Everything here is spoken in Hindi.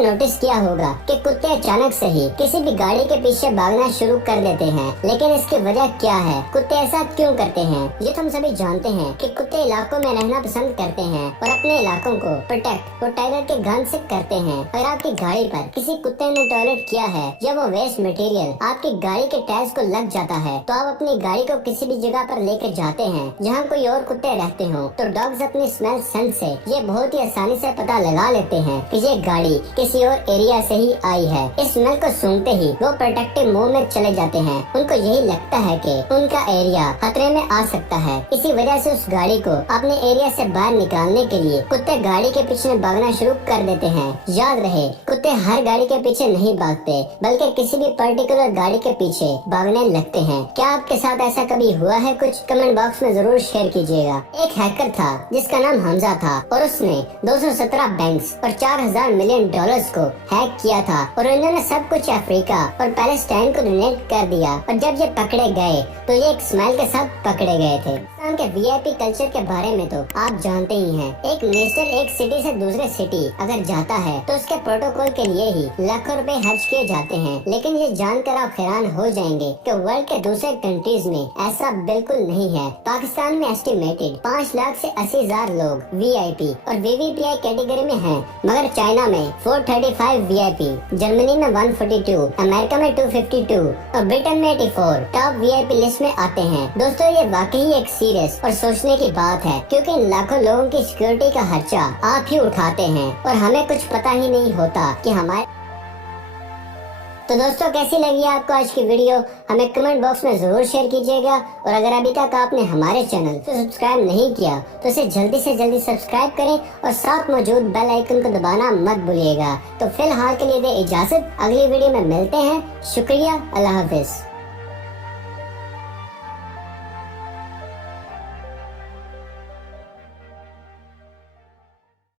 नोटिस किया होगा कि कुत्ते अचानक से ही किसी भी गाड़ी के पीछे भागना शुरू कर देते हैं, लेकिन इसकी वजह क्या है? कुत्ते ऐसा क्यों करते हैं? ये तो हम सभी जानते हैं कि कुत्ते इलाकों में रहना पसंद करते हैं और अपने इलाकों को प्रोटेक्ट और टाइगर के गन से करते हैं। अगर आपकी गाड़ी पर किसी कुत्ते ने टॉयलेट किया है या वो वेस्ट मटेरियल आपकी गाड़ी के टायर्स को लग जाता है, तो आप अपनी गाड़ी को किसी भी जगह पर लेकर जाते हैं जहाँ कोई और कुत्ते रहते हो, तो डॉग्स अपनी स्मेल सेंस से ये बहुत ही आसानी से पता लगा लेते हैं कि ये गाड़ी किसी और एरिया से ही आई है। इस स्मेल को सूंघते ही वो प्रोटेक्टिव मोड में चले जाते हैं। उनको यही लगता है कि उनका एरिया खतरे में आ सकता है। इसी वजह से उस गाड़ी को अपने एरिया से बाहर निकालने के लिए कुत्ते गाड़ी के पीछे भागना शुरू कर देते हैं। याद रहे, कुत्ते हर गाड़ी के पीछे नहीं भागते, बल्कि किसी भी पर्टिकुलर गाड़ी के पीछे भागने लगते हैं। क्या आपके साथ ऐसा कभी हुआ है? कुछ कमेंट बॉक्स में जरूर शेयर कीजिएगा। एक हैकर था जिसका नाम हमजा था और उसने 217 बैंक्स और 4000 मिलियन डॉलर्स को हैक किया था और उन्होंने सब कुछ अफ्रीका और पैलेस्टाइन को डोनेट कर दिया। और जब ये पकड़े गए तो ये एक स्माइल के साथ पकड़े गए थे। पाकिस्तान के वीआईपी कल्चर के बारे में तो आप जानते ही हैं। एक मिनिस्टर एक सिटी से दूसरे सिटी अगर जाता है तो उसके प्रोटोकॉल के लिए ही लाखों रुपए खर्च किए जाते हैं, लेकिन ये जानकर आप हैरान हो जाएंगे कि वर्ल्ड के दूसरे कंट्रीज में ऐसा बिल्कुल नहीं है। पाकिस्तान में एस्टिमेटेड 5 लाख से 80,000 लोग वीआईपी और वीवीपीआई कैटेगरी में हैं, मगर चाइना में 435 वीआईपी, जर्मनी में 142, अमेरिका में 252 और ब्रिटेन में 84 टॉप वीआईपी लिस्ट में आते हैं। दोस्तों, ये वाकई एक सीरियस और सोचने की बात है, क्योंकि इन लाखों लोगों की सिक्योरिटी का खर्चा आप ही उठाते हैं और हमें कुछ पता ही नहीं होता कि हमारे। तो दोस्तों, कैसी लगी आपको आज की वीडियो? हमें कमेंट बॉक्स में जरूर शेयर कीजिएगा और अगर अभी तक आपने हमारे चैनल को सब्सक्राइब नहीं किया तो इसे जल्दी से जल्दी सब्सक्राइब करें और साथ मौजूद बेल आइकन को दबाना मत भूलिएगा। तो फिलहाल के लिए दे इजाजत, अगली वीडियो में मिलते हैं। शुक्रिया, अल्लाह हाफिज।